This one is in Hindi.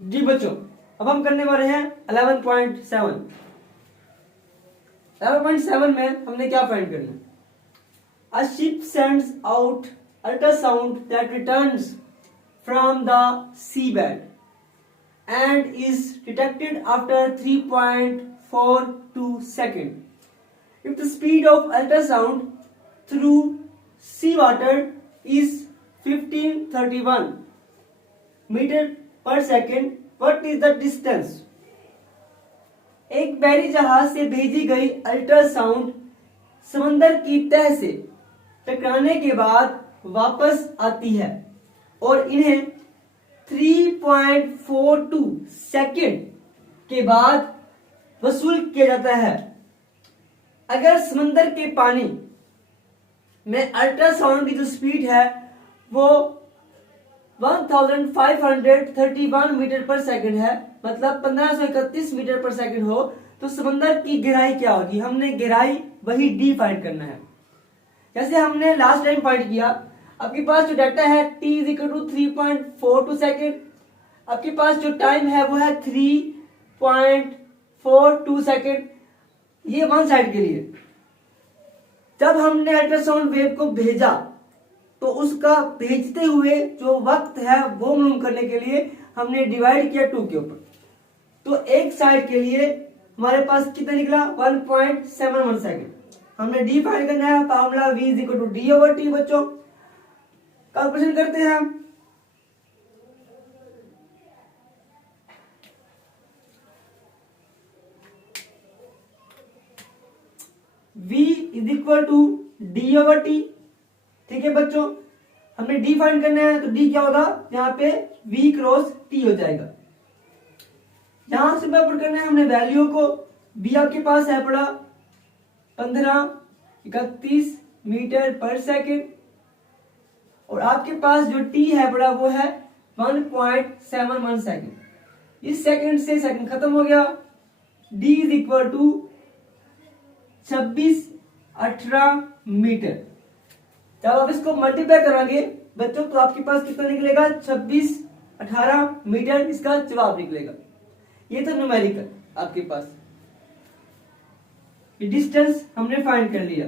जी बच्चों, अब हम करने वाले हैं 11.7। 11.7 में हमने क्या फाइंड करना है? A ship sends out ultrasound that returns from the seabed and is detected after 3.42 seconds. If the speed of ultrasound through seawater is 1531 meter per second, what is the distance? एक बहरी जहाज से भेजी गई अल्ट्रासाउंड समंदर की तह से टकराने के बाद वापस आती है और इन्हें 3.42 सेकंड के बाद वसूल किया जाता है। अगर समंदर के पानी में अल्ट्रासाउंड की जो स्पीड है वो 1531 मीटर पर सेकंड है, मतलब 1531 मीटर पर सेकंड हो, तो समंदर की गहराई क्या होगी? हमने गहराई वही डी फाइंड करना है, जैसे हमने लास्ट टाइम फाइंड किया। आपके पास जो डाटा है t is equal to 3.42 second, आपके पास जो टाइम है वो है 3.42 सेकेंड, ये वन साइड के लिए। जब हमने अल्ट्रासाउंड वेव को भेजा तो उसका भेजते हुए जो वक्त है वो मालूम करने के लिए हमने डिवाइड किया 2 के ऊपर। तो एक साइड के लिए हमारे पास कितना निकला? 1.71 सेकेंड। हमने डी फाइंड करना है, formula v is equal to D over T. बच्चों कैलकुलेशन करते हैं। v is equal to D over T. ठीक है बच्चों, हमने डी फाइंड करना है तो डी क्या होगा? यहाँ पे v क्रॉस t हो जाएगा। यहां से पुट करना है हमने वैल्यू को। b आपके पास है पड़ा 1531 मीटर पर सेकेंड और आपके पास जो t है पड़ा वो है 1.71 सेकेंड। इस सेकेंड से सेकेंड खत्म हो गया। d is equal to 2618 metre. जब आप इसको मल्टीप्लाई कराएंगे बच्चों तो आपके पास कितना निकलेगा? 2618 मीटर इसका जवाब निकलेगा। ये तो न्यूमेरिकल आपके पास, ये डिस्टेंस हमने फाइंड कर लिया।